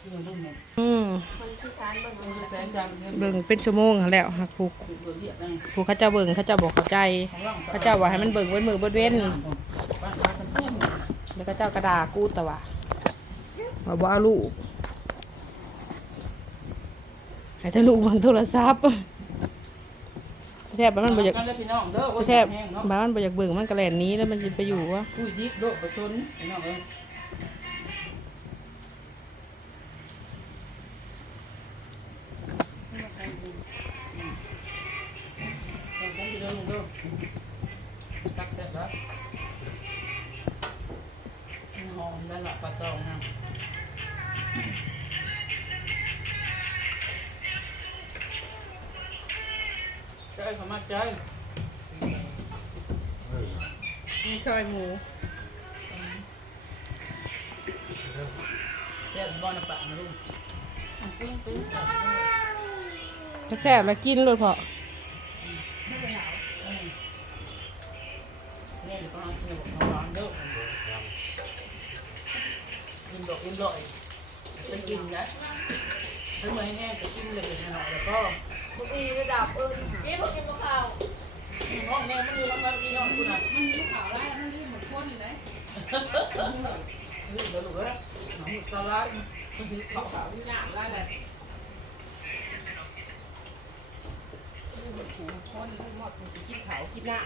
เรื่องบุญเนี่ยอืมคนที่การเบิ่งเป็นชั่วโมงหั้นแหล้วหักผูกถูกตัวเรียกได้ผูกเขาเจ้าเบิ่งเขาเจ้าบอกเข้าใจของร่าเขาเจ้าว่าให้มันเบิ่งเว้นมือเว้นเว้นแล้วก็เจ้ากระดากูแต่ว่าว่าบ่เอาลูกให้แต่ลูกวางโทรศัพท์แทบมันบ่อยากพี่น้องเด้อแทบบ้านมันบ่อยากเบิ่งมันกระแลนหนี้แล้วมันจะไปอยู่วะ อุ้ยดิบโดดไปชนพี่น้องเอ้ย เด้อตักแต่ละหอมนั่นแหละปลาตองนะใจเขามาใจมีซอยหมูแย่บอลปะนะลูกปิ้งปิ้งถ้าแซ่บแล้วกินเลยพอเนี่ยเดี๋ยวก็เอาเกินดอกกินดอกจะกินนะถ้าไม่แห้งจะกินเลยนหน่อยแล้วก็ทุกอีระดับเอิ้นเก็บเก็บข้าวน้องแม่มันดูน้องมันดีน้องคุณอะมันมีข่าวได้มันรีบหมดคนเลยนี่เดี๋ยวลูกเอ้ยน้องหมึกตาลายมันถือเขาข่าวที่หนามได้เลย ถูกคนรีบหมดสิกินเขากินหน้า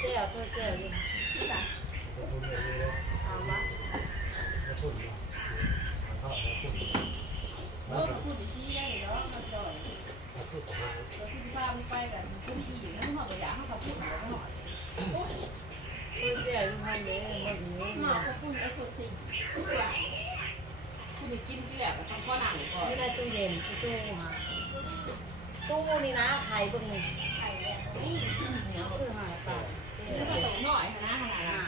แก้วเพื่อแก้วนี่เอาวะเออพูดอีกทีได้เลยเนาะมาจ่อย เราที่พาไปกันพูดอีกนั่นหอดระยะเขาเขาพูดหน่อยหน่อยเพื่อแก้วทุกท่านเลยหน่อยเขาพูดไอ้พูดสิ่งคุณกินที่แหละทำก้อนหนังก่อนไม่ได้ตู้เย็นตู้ฮะตู้นี่นะไข่เบิ่งไข่นี่ยคือหายไปนี่ะโตน่อยนะขนาดนั้น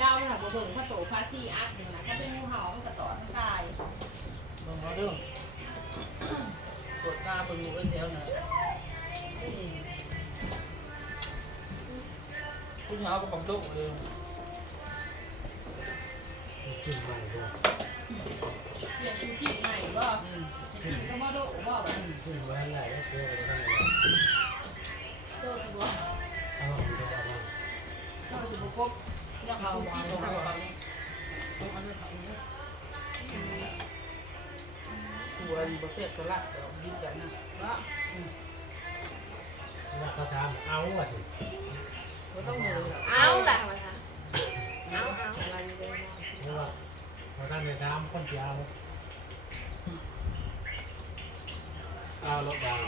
ดาวค่ะบ่เบิ่งพระโตพาซีอัพนี่นะเขาเป็นงูเห่ามันกระต่อทั้งกาย ลงมาเด้อ ปวดตาเบิ่งอยู่เป็นแถวน่ะผู้ชายก็บังโลกเลยเปลี่ยนชุดจีบใหม่บ่อืมกินก็มาโดบ่แบบโดสิบ่โดสิบ่กบอยากเข้าเอามาจีบเข้าเขามาต้องอันนี้เขา ตัวดีบ่เสียก็ละแต่ดิ้นกันนะละว่าเขาถามเอาว่าสิก็ต้องมือเอาแหละเอาเอาอะไรเลยเพราะว่าเขาท่านในถามคนยาวเอาลบดาว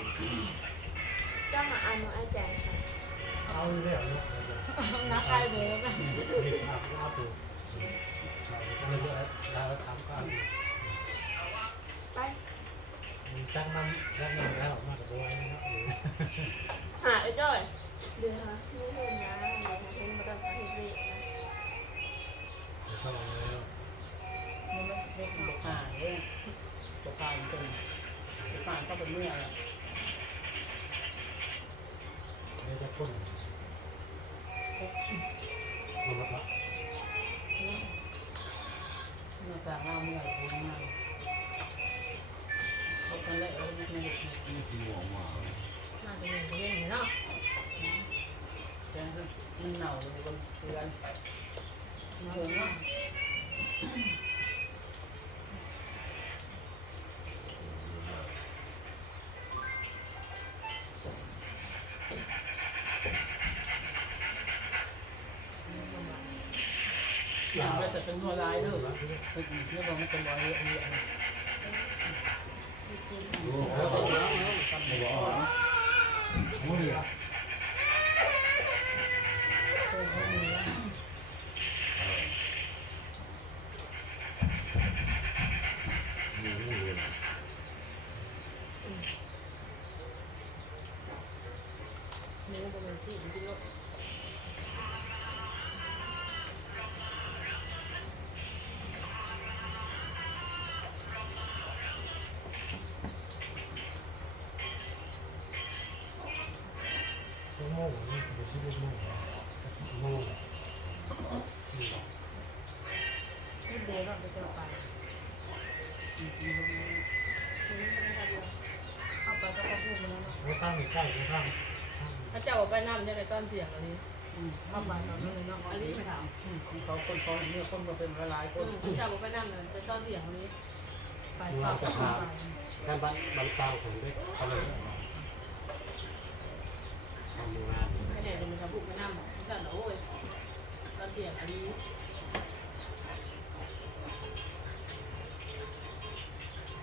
จ้ามาเอามาอาจารย์ค่ะเอาเรื่องเนาะนักใครเลยนะมีภาพเอาตัวเราเลือกเราทำก่อนไป มันจังน้ำจังน้ำแล้วมากกว่าด้วยเนาะหาไอ้จ้อยเดือดฮะไม่เห็นนะเห็นเห็นมาตั้งแต่ทีวีนะเข้ามาแล้วมันไม่ไม่ถูกผ่าเลยถูกผ่านเป็นถูกผ่านก็เป็นเมื่อแหละเดี๋ยวจะพ่นมาละเมื่อสามเราเมื่อถูกมาเขาเป็นกเราไม่ได้น่าจะเห็นเห็นเนาะแต่มันเน่าเลยมันเตือนเตือนว่อย่างไรจะเป็นหัวลายด้อเป็นเรื่องมันเป็นรอยเยอะเยอะมุ้ย เนื้อประมาณสี่กิโลสิ บโมงสิบโมงพูดเดี๋ยวเราไปเจอไปเข้าไปก็พูดมาแล้วเนาะไม่ข้างไม่ใกล้ไม่ข้างถ้าเจ้าไปน้ำจะในต้นเสียงอันนี้เข้าไปตอนนั้นเลยเนาะอันนี้ไปถามเขาคนเขาเนี่ยคนมาเป็นหลายคนเจ้าไปน้ำเลยไปต้นเสียงอันนี้ไปเข้าไปการบ้านบ้านกลาของเด็กเขาเลยทำงาน แค่ไหนมันจะบุกไปน้ำฉันโอ้ยต้นเสียงอันนี้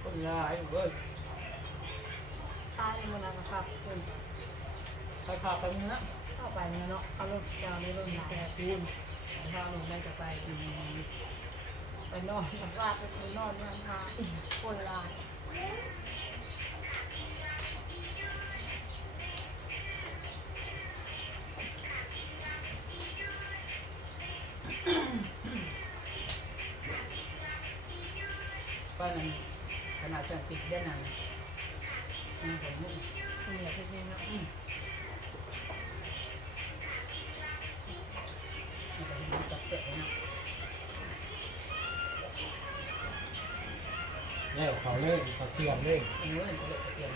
คนลายเว้ยตายมันนะครับคุณใครพาไปเนื้อเข้าไปเนื้อเนาะเอารถเจ้าในรถหลายแค่คูณพาลงได้จะไปไปนอนกับลาดไปนอนยังพาคนลาย ขนาดจะปิดได้นานอืมผมนี่เนี่ยที่นี่เนาะมันจะเตะนะแล้วเขาเล่นเขาเทียมเล่นเออมันจะเตะเตะ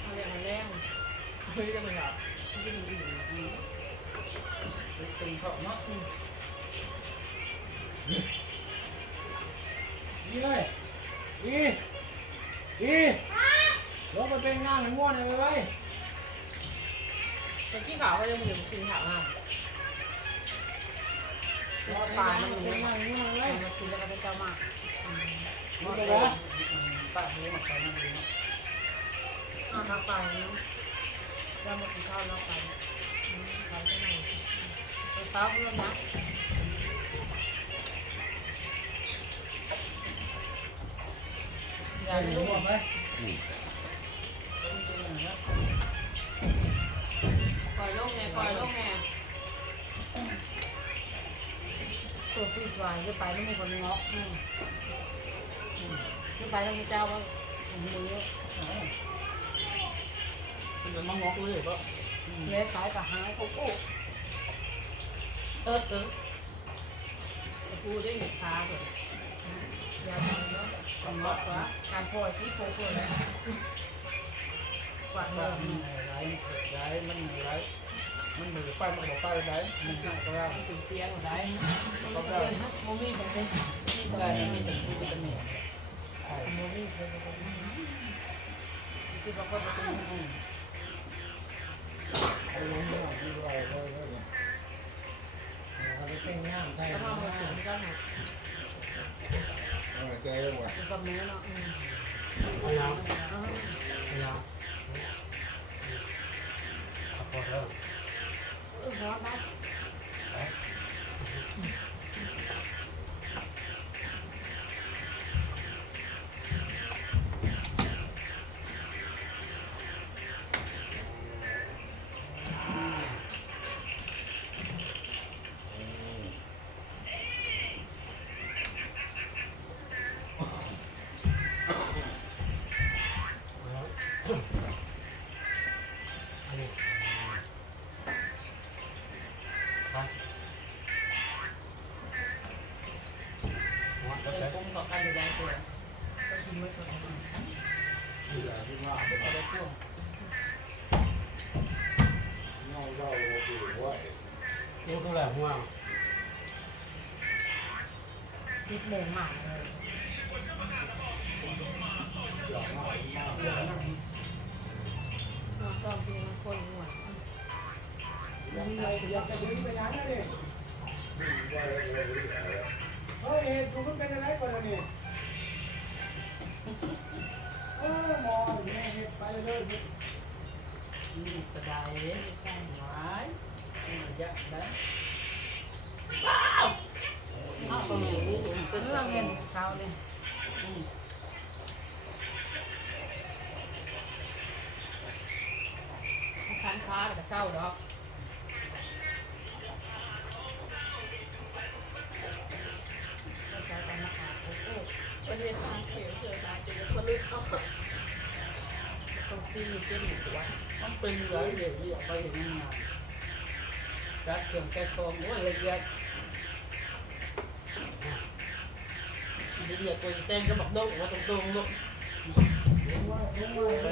เอาแรงเอาแรงเฮ้ยจะไม่หลับไม่ได้ดูอยู่เป็นเพราะเนาะนี่เลย อีอีลงไปเป็นงานหรือม้วนอะไรไว้แต่ที่ขาวก็ยังไม่ได้กินขาวอะแล้วปลามันหนีมันมากินแล้วก็ไปเจ้ามากนี่ไปวะป้าดูมาใส่น้ำดีเนาะเอาทางไปเนาะแล้วมากินข้าวแล้วไปไปที่ไหนไปเช้าเพื่อนนะ ยายหไม่รือรู้ม้วนไหมคอยลงไงคอยลงไงตัวฟีดไว้จะไปแล้วมีคนงาะจะไปแล้วมีเจ้าว่ามือมันจะมางอกเลยปะเลี้ยสายกับหายโอ้โหเออเออกูได้เห็นขาเลย กวะการปล่อยที่โผล่เลยกวาดมัมืนอไรไรมันไรมันมือไปมันบอกไปไรมันหนักก็ได้มันถึงเสียงไรก็ได้โมมี่ผมเป็นได้มีแต่กูจะเหนื่อยโมมี่เป็นคือบอกว่าเป็นเอาลงมาดีกว่าเลยเลยเขาไปเป็นงานใช่แล้วไหมมาเสียงกันหมดเอา ใจเรื่องว่ะสมัยเนาะพยายามพยายามขับรถแล้วเออร้อนนะอันนี้ไปวัดเอแล้วอแต่ผมขอการดู ราดูว่าตัวเท่าไหร่ห่วงสิบโมงมาเลยหลอกมาก มาซ้อมที่มันคนหัวยังไงเดี๋ยวจะดึงไปยังไงดิเฮ้ยดูมันเป็นอะไรก่อนนี่เออมองแม่เห็ดไปเลยนี่กระไดแข้งหวายมันจะได้อ้าวตรงนี้เห็นเป็นเรื่เรื่อองงเงิเงินนเช้าเลย คันค้าแต่เศร้าดอกใช้กันมาขาดโอ้โหประเทศทางเขียวเสือตาเจอคนลึกเขาตรงที่มีเจ้าหนูตัวมันเป็นเหลือเดี๋ยวเดี๋ยวไปเห็นงานจัดเครื่องแก้ทองโอ้ยละเอียดเดี๋ยวตัวเต้นก็บอกโลกว่าตรงๆลูกไปเลยมันหนัก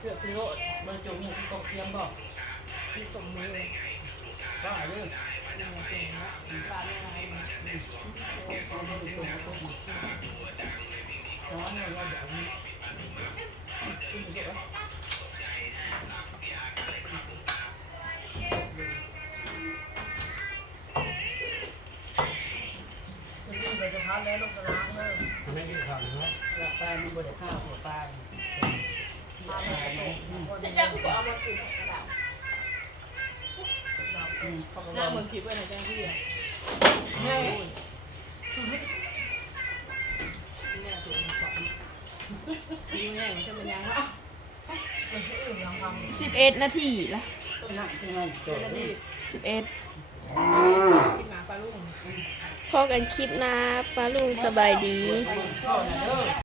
เรื่องมือใหญ่นั่นตู้มันก็หาซื้อนั่นเขาบอกให้กินนั่งกินนี่อยากกินมันไม่กินเองมันดีอกับเพื่อคือโลดเบอร์จุ่มหูตกเทียมบอกที่สมมือเลยก็เลยนี่ไงเก่งแล้วร้านอะไรนะเอารงตรงน้องเนี่ยเราเดี๋ยวนี้กิน หน้าว่าเหมือนคลิปไว้ในแจ้งที่อะแม่แม่ถูกมันฝังดูแง่มันจะเป็นยังวะมันจะอื่นลองทำสิบเอ็ดนาทีละต้นนั่งที่ไงเป็นอะไรที่สิบเอ็ดกินหมาปลาลูกพอกันคลิปนะป้าลุงสบายดีชอบนะเด้อ